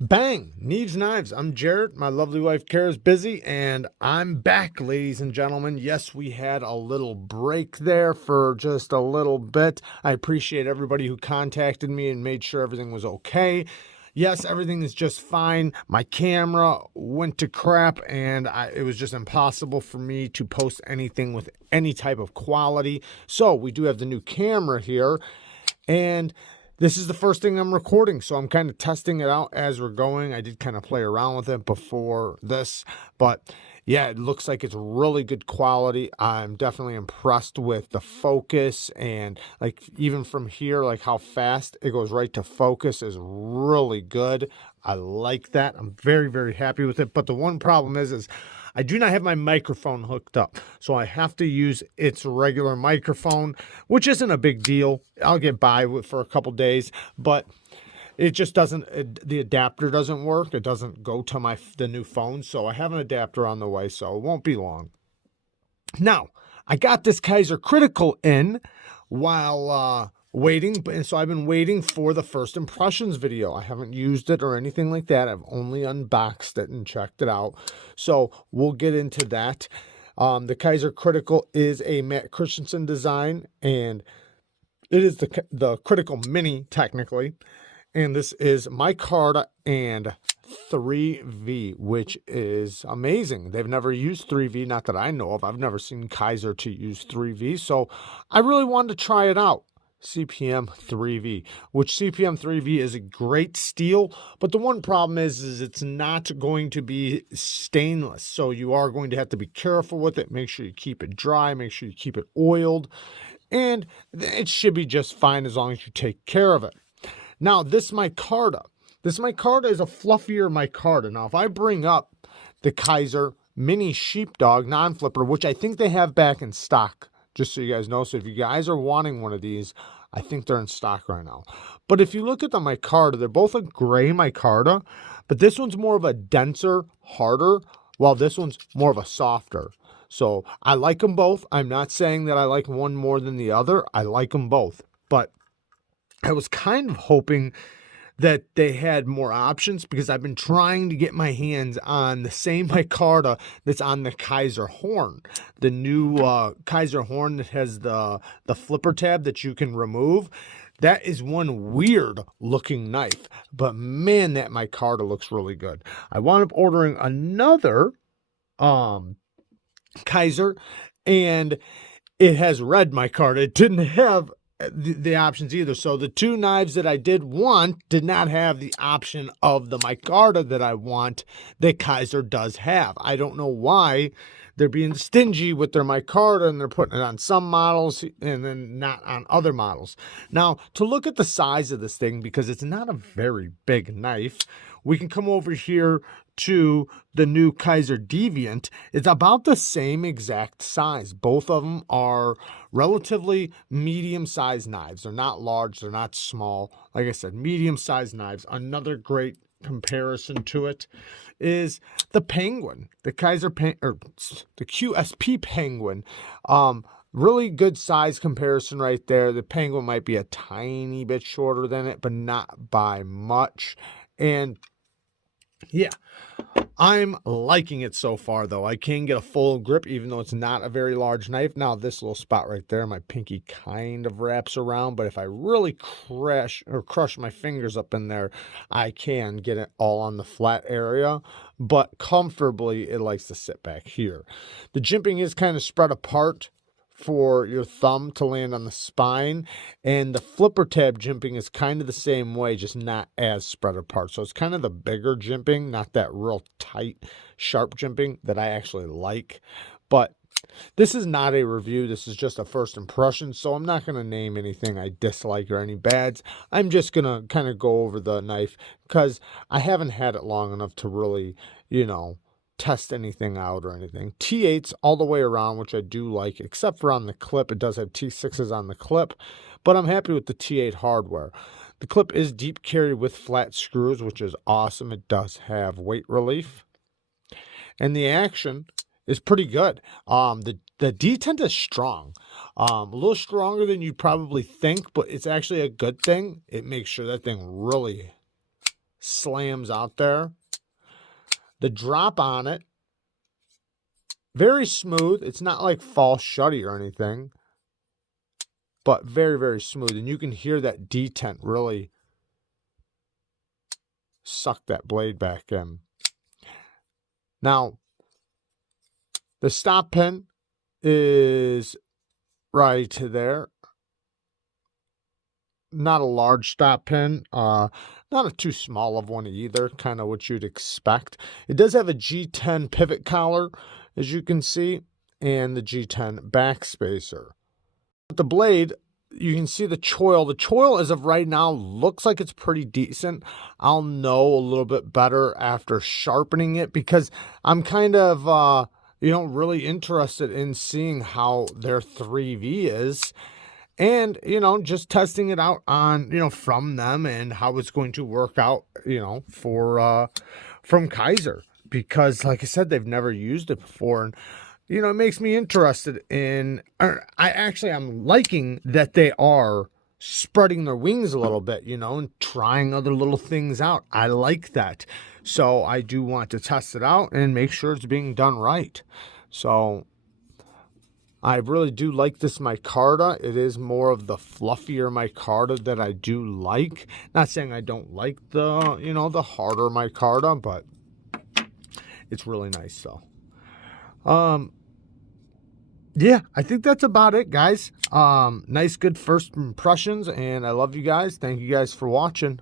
Bang! Neeves Knives. I'm Jared. My lovely wife Kara's busy, and I'm back, ladies and gentlemen. Yes, we had a little break there for just a little bit. I appreciate everybody who contacted me and made sure everything was okay. Yes, everything is just fine. My camera went to crap, and it was just impossible for me to post anything with any type of quality. So we do have the new camera here, and this is the first thing I'm recording, so I'm kind of testing it out as we're going. I did kind of play around with it before this, but yeah, it looks like it's really good quality. I'm definitely impressed with the focus, and like even from here, like how fast it goes right to focus is really good. I like that. I'm very, very happy with it. But the one problem is I do not have my microphone hooked up, so I have to use its regular microphone, which isn't a big deal. I'll get by with for a couple days, but it just doesn't, the adapter doesn't work. It doesn't go to the new phone, so I have an adapter on the way, so it won't be long. Now, I got this Kizer Critical in while waiting, and so I've been waiting for the first impressions video. I haven't used it or anything like that. I've only unboxed it and checked it out, so we'll get into that. The Kizer Critical is a Matt Christensen design, and it is the Critical Mini technically, and this is micarta and 3V, which is amazing. They've never used 3V, not that I know of. I've never seen Kizer to use 3V, so I really wanted to try it out. CPM 3V, which CPM 3V is a great steel, but the one problem is it's not going to be stainless, so you are going to have to be careful with it. Make sure you keep it dry, make sure you keep it oiled, and it should be just fine as long as you take care of it. Now, this micarta is a fluffier micarta. Now, if I bring up the Kizer Mini Sheepdog non-flipper, which I think they have back in stock, just so you guys know. So if you guys are wanting one of these, I think they're in stock right now. But if you look at the micarta, they're both a gray micarta, but this one's more of a denser, harder, while this one's more of a softer. So I like them both. I'm not saying that I like one more than the other. I like them both. But I was kind of hoping that they had more options, because I've been trying to get my hands on the same micarta that's on the Kizer horn. The new Kizer horn that has the flipper tab that you can remove. That is one weird looking knife, but man, that micarta looks really good. I wound up ordering another Kizer, and it has red micarta. It didn't have the options either. So the two knives that I did want did not have the option of the micarta that I want that Kizer does have. I don't know why they're being stingy with their micarta, and they're putting it on some models and then not on other models. Now, to look at the size of this thing, because it's not a very big knife, we can come over here to the new Kizer Deviant. It's about the same exact size. Both of them are relatively medium-sized knives. They're not large, they're not small. Like I said, medium-sized knives. Another great comparison to it is the Penguin, the Kizer the QSP Penguin. Really good size comparison right there. The Penguin might be a tiny bit shorter than it, but not by much. And yeah, I'm liking it so far, though. I can get a full grip, even though it's not a very large knife. Now, this little spot right there, my pinky kind of wraps around, but if I really crush my fingers up in there, I can get it all on the flat area, but comfortably, it likes to sit back here. The jimping is kind of spread apart for your thumb to land on the spine, and the flipper tab jimping is kind of the same way, just not as spread apart. So it's kind of the bigger jimping, not that real tight, sharp jimping that I actually like. But this is not a review. This is just a first impression, so I'm not going to name anything I dislike or any bads. I'm just going to kind of go over the knife, because I haven't had it long enough to really, test anything out or anything. T8s all the way around, which I do like, except for on the clip. It does have T6s on the clip, but I'm happy with the T8 hardware. The clip is deep carry with flat screws, which is awesome. It does have weight relief, and the action is pretty good. The detent is strong, a little stronger than you'd probably think, but it's actually a good thing. It makes sure that thing really slams out there. The drop on it, very smooth. It's not like false shutty or anything, but very, very smooth. And you can hear that detent really suck that blade back in. Now, the stop pin is right there. Not a large stop pin, not a too small of one either, kind of what you'd expect. It does have a G10 pivot collar, as you can see, and the G10 backspacer. With the blade, you can see the choil. The choil, as of right now, looks like it's pretty decent. I'll know a little bit better after sharpening it, because I'm kind of, really interested in seeing how their 3V is. And, just testing it out on, from them, and how it's going to work out, from Kizer. Because, like I said, they've never used it before. And, it makes me interested in, I'm liking that they are spreading their wings a little bit, and trying other little things out. I like that. So I do want to test it out and make sure it's being done right. So I really do like this micarta. It is more of the fluffier micarta that I do like. Not saying I don't like the, the harder micarta, but it's really nice though. Yeah, I think that's about it, guys. Nice, good first impressions, and I love you guys. Thank you guys for watching.